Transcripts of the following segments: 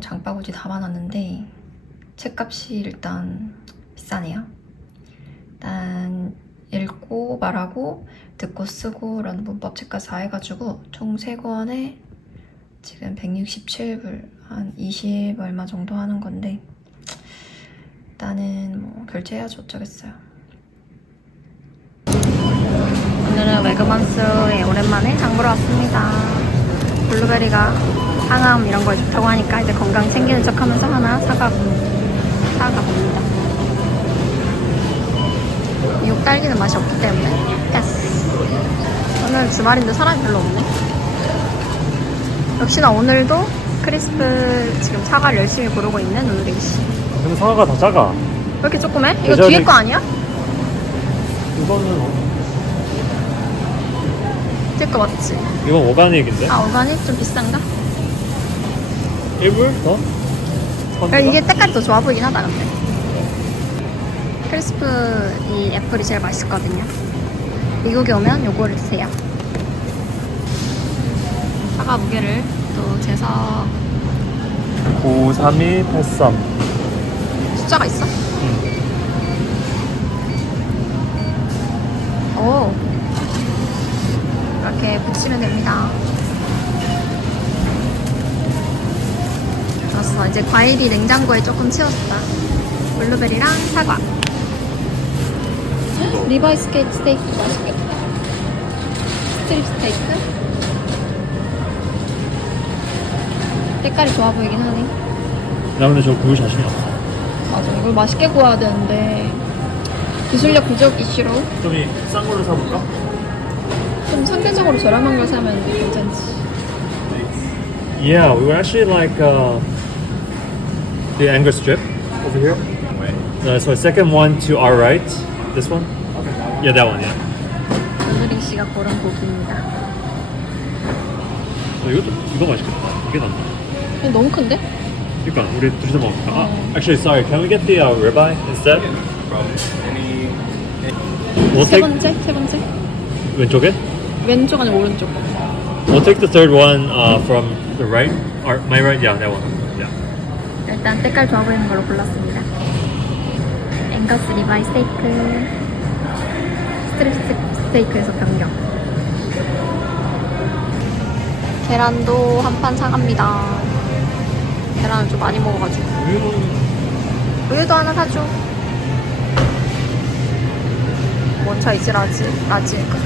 장바구니 담아놨는데 책값이 일단 비싸네요. 일단 읽고 말하고 듣고 쓰고 라는 문법 책까지 다 해가지고 총 3권에 지금 167불 한 20 얼마 정도 하는 건데 일단은 뭐 결제해야죠 어쩌겠어요. 오늘은 외그먼스에 오랜만에 장 보러 왔습니다. 블루베리가 항암 이런 거에 좋다고 하니까 이제 건강 챙기는 척 하면서 하나 사가, 사가 봅니다. 미국 딸기는 맛이 없기 때문에. 예스. 오늘 주말인데 사람이 별로 없네. 역시나 오늘도 크리스프 지금 사과를 열심히 고르고 있는 우리 씨. 왜 근데 사과가 더 작아. 이렇게 조그매? 이거 예전에- 뒤에 거 아니야? 이거는 어- 뒤에 거 맞지? 이건 오가닉인데? 아, 오가닉 좀 비싼가? 1불? 더? 그러니까 이게 때깔이 더 좋아 보이긴 하다 근데. 크리스프 이 애플이 제일 맛있거든요. 미국에 오면 요거를 드세요. 사과 무게를 또 재서. 93283. 숫자가 있어? 오. 이렇게 붙이면 됩니다 좋았 어 이제 과일이 냉장고에 조금 채웠다. 블루베리랑 사과. 리바이 스테이크 스테이크 맛있겠다. 스트립 스테이크? 색깔이 좋아 보이긴 하네. 나 근데 저 구울 자신이 없어. 맞아 이걸 맛있게 구워야 되는데. 기술력 부족 이슈로 좀싼 걸로 사볼까? 좀 상대적으로 저렴한 걸 사면 괜찮지. Yeah, we were actually like uh, the Angus strip over here. Uh, so second one to our right. This one? Yeah, that one, yeah. 오늘링 씨가 고른 고기입니다 어, 이것도, 이거 맛있겠다. 이게 낫다. 근데 너무 큰데? 그러니까 우리 둘이서 먹을까? 아, actually, sorry. Can we get the uh, ribeye instead? We'll 세 take 번째? 세 번째? 왼쪽에? 왼쪽 아니면 오른쪽? We'll take the third one uh, from the right. Or my right? Yeah, that one. 일단 색깔 좋아 보이는 걸로 골랐습니다 앵거스 리바이 스테이크 스트립 스- 스테이크에서 변경 계란도 한 판 사갑니다 계란을 좀 많이 먹어가지고 우유도 하나 사줘. 뭔 차이지 라지? 라지일까?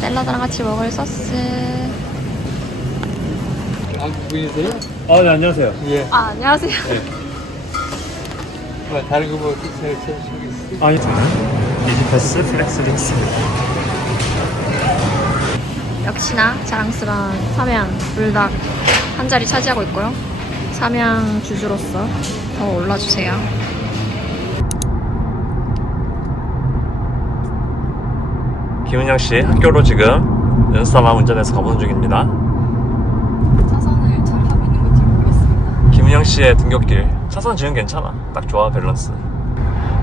샐러드랑 같이 먹을 소스. 한국인이세요? 아, 네, 안녕하세요. 예. 아 안녕하세요. 뭐 다른 거뭐? 아니, 있습니다. 역시나 자랑스러운 삼양 불닭 한 자리 차지하고 있고요. 삼양 주주로서 더 올라주세요. 김은영 씨 학교로 지금 연수삼아 운전해서 가보는 중입니다. 차선을 잘 하고 있는 건지 씨의 등굣길 차선 지금 괜찮아. 딱 좋아 밸런스.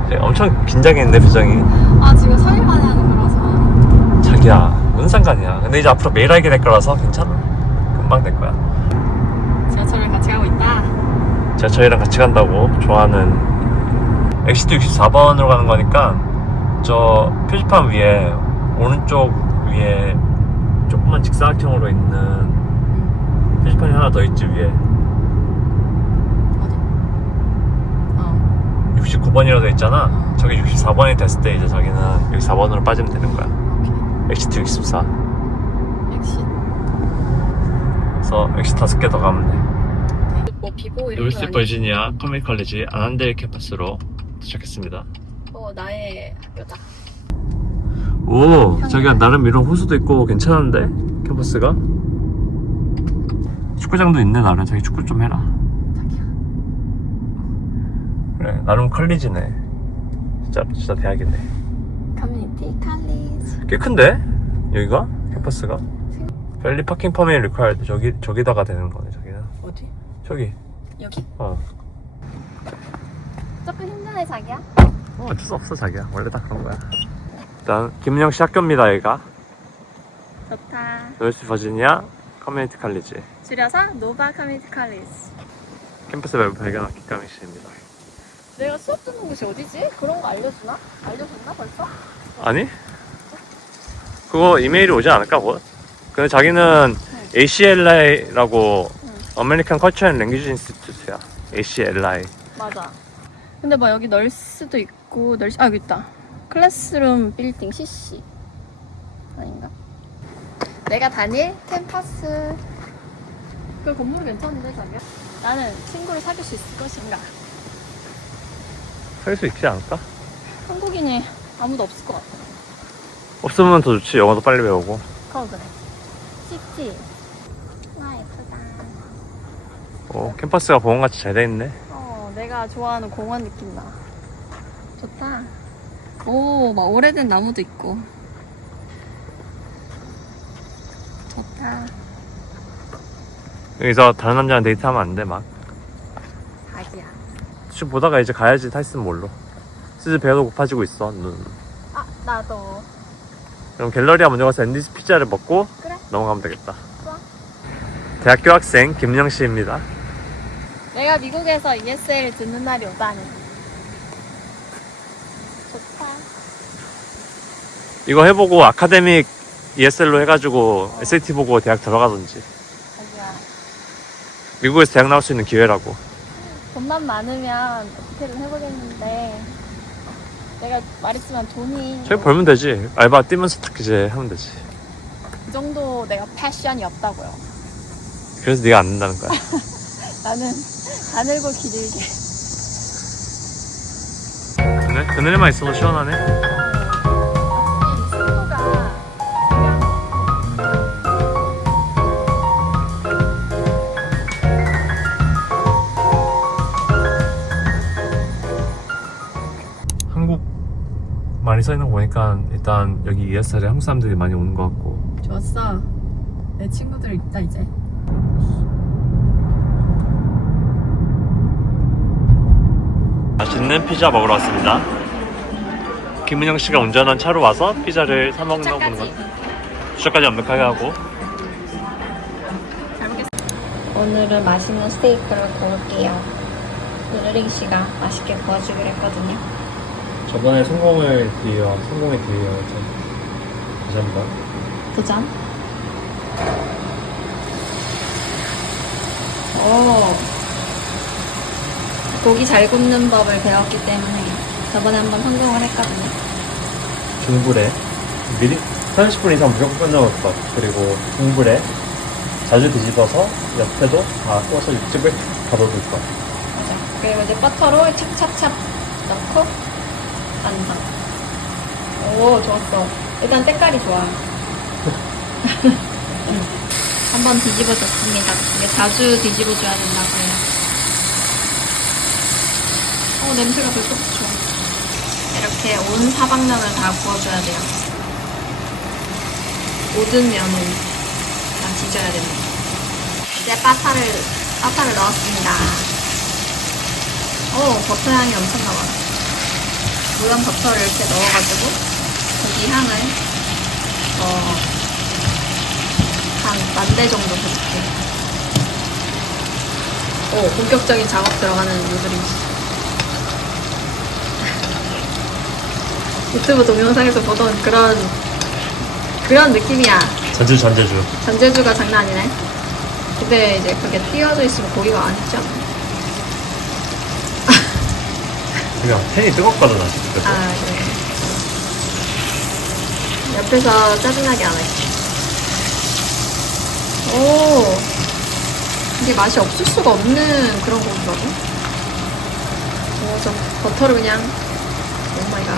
네, 엄청 긴장했는데 표정이. 아 지금 3일 만에 하는 거라서 자기야 무슨 상관이야. 근데 이제 앞으로 매일 하게 될 거라서 괜찮아. 금방 될 거야. 지하철을 같이 가고 있다. 저희랑 같이 간다고 좋아하는 엑시트 64번으로 가는 거니까 저 표지판 위에 오른쪽 위에 조그만 직사각형으로 있는 표지판이 하나 더 있지 위에 어디? 어. 69번이라고 돼 있잖아. 저게 64번이 됐을 때 이제 자기는 64번으로 빠지면 되는 거야. 엑시트 64 역시. 그래서 엑시트 다섯 개 더 가면 돼. 뭐 비보 이런 노스 버지니아 커뮤니티 컬리지 아난델 캠퍼스로 도착했습니다. 어 나의 학교다. 오, 저기가 나름 이런 호수도 있고 괜찮은데 캠퍼스가? 축구장도 있네 나름. 자기 축구 좀 해라. 그래 나름 컬리지네. 진짜 진짜 대학이네. 커뮤니티 칼리지. 꽤 큰데 여기가 캠퍼스가. 밸리 파킹 퍼밋 리콰이드 저기 저기다가 되는 거네 저기는. 어디? 저기. 여기? 어. 조금 힘드네 자기야. 어, 어쩔 수 없어 자기야 원래 다 그런 거야. 일단 김은영 씨 학교입니다 여기가. 좋다. 노스 버지니아 커뮤니티 칼리지 줄여서 노바 커뮤니티 칼리지. 캠퍼스 웹 발견한 기가미씨입니다. 내가 수업 듣는 곳이 어디지? 그런 거 알려주나? 알려줬나 벌써? 아니? 그거 이메일이 오지 않을까 곧? 근데 자기는 ACLI라고 응. American Culture and Language Institute야. ACLI. 맞아. 근데 뭐 여기 널스도 있고 널스 아 여기 있다. 클래스룸 빌딩 CC 아닌가? 내가 다닐 캠퍼스. 그 건물 괜찮은데 자기야? 나는 친구를 사귈 수 있을 것인가? 할 수 있지 않을까? 한국인이 아무도 없을 것 같아. 없으면 더 좋지. 영어도 빨리 배우고. 그거 그래. 쉽지? 와 예쁘다. 어, 캠퍼스가 보험같이 잘 돼 있네. 어, 내가 좋아하는 공원 느낌 나. 좋다. 오, 막 오래된 나무도 있고. 좋다. 여기서 다른 남자랑 데이트하면 안 돼, 막. 쭉 보다가 이제 가야지 타이슨 몰로. 슬슬 배도 고파지고 있어, 눈. 아, 나도. 그럼 갤러리아 먼저 가서 앤디스 피자를 먹고 그래. 넘어가면 되겠다. 좋아. 대학교 학생 김영 씨입니다. 내가 미국에서 ESL 듣는 날이 오다니. 좋다. 이거 해보고 아카데믹 ESL로 해가지고 SAT 보고 대학 들어가든지. 자기야. 미국에서 대학 나올 수 있는 기회라고. 돈만 많으면 어떻게든 해보겠는데. 내가 말했지만 돈이. 저기 벌면 되지. 알바 뛰면서 딱 이제 하면 되지. 그 정도 내가 패션이 없다고요. 그래서 네가 안 된다는 거야. 나는 가늘고 길게. 그늘? 그늘만 있어도 시원하네. 많이 써 있는 거 보니까 일단 여기 ESL에 한국 사람들이 많이 오는 것 같고 좋았어. 내 친구들 있다 이제. 맛있는 피자 먹으러 왔습니다. 김은영 씨가 운전한 차로 와서 피자를 사 먹나 보는 것. 주차까지 완벽하게 하고 잘. 오늘은 맛있는 스테이크를 구울게요. 누르링 씨가 맛있게 구워주기로 했거든요. 저번에 성공을 뒤이어 성공에 뒤이어 다시 한번 도전. 오. 고기 잘 굽는 법을 배웠기 때문에 저번에 한번 성공을 했거든요. 중불에 미리 30분 이상 무조건 넣을 것 그리고 중불에 자주 뒤집어서 옆에도 다 구워서 육즙을 가둬둘 것 맞아. 그리고 이제 버터로 찹찹찹 넣고 완성. 오, 좋았어. 일단 때깔이 좋아. 한번 뒤집어줬습니다. 이게 자주 뒤집어줘야 된다고 해요. 어, 냄새가 벌써 좋아. 이렇게 온 사방면을 다 구워줘야 돼요. 모든 면을 다 뒤져야 됩니다. 이제 바타를, 바타를 넣었습니다. 오, 버터 향이 엄청 나와. 무한 버터를 이렇게 넣어가지고 고기 향을 어, 한 만대 정도 해줄게. 오, 본격적인 작업 들어가는 요들이 유튜브 동영상에서 보던 그런 그런 느낌이야. 전주 전제주 전제주가 장난 아니네. 근데 이제 그게 띄어져 있으면 고기가 안 익잖아. 그냥 팬이 뜨겁거든 아직 그래서 아, 그래. 옆에서 짜증나게 안 할게. 오, 이게 맛이 없을 수가 없는 그런 고기거든. 오, 저 버터를 그냥, 오 마이 갓.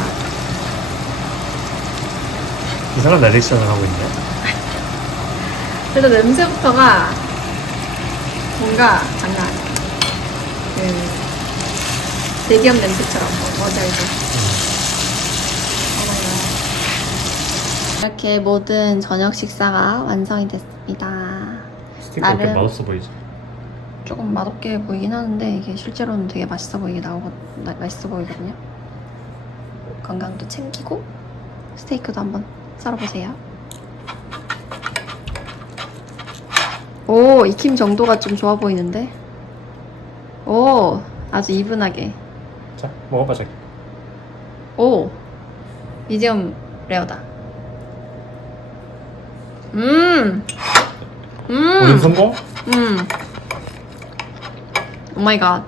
이상한 나레이션을 하고 있네 그래도 냄새부터가 뭔가 장난 아니야. 그, 대기업 냄새처럼, 뭐, 뭔지 알죠? 어머나. 이렇게 모든 저녁 식사가 완성이 됐습니다. 스티커 나름- 꽤 맛없어 보이지? 조금 맛없게 보이긴 하는데 이게 실제로는 되게 맛있어 보이게 나오고 나- 맛있어 보이거든요. 건강도 챙기고 스테이크도 한번 썰어보세요. 오, 익힘 정도가 좀 좋아 보이는데? 오, 아주 이분하게. 자 먹어봐 자기 오, 미디엄 레어다. 음, 음, 성공? 음. 오 마이 갓.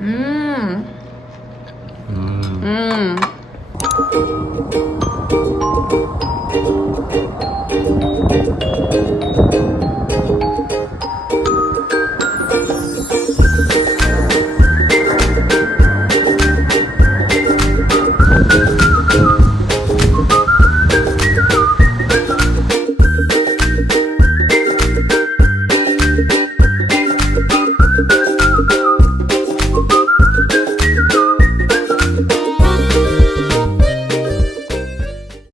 음, 음 음.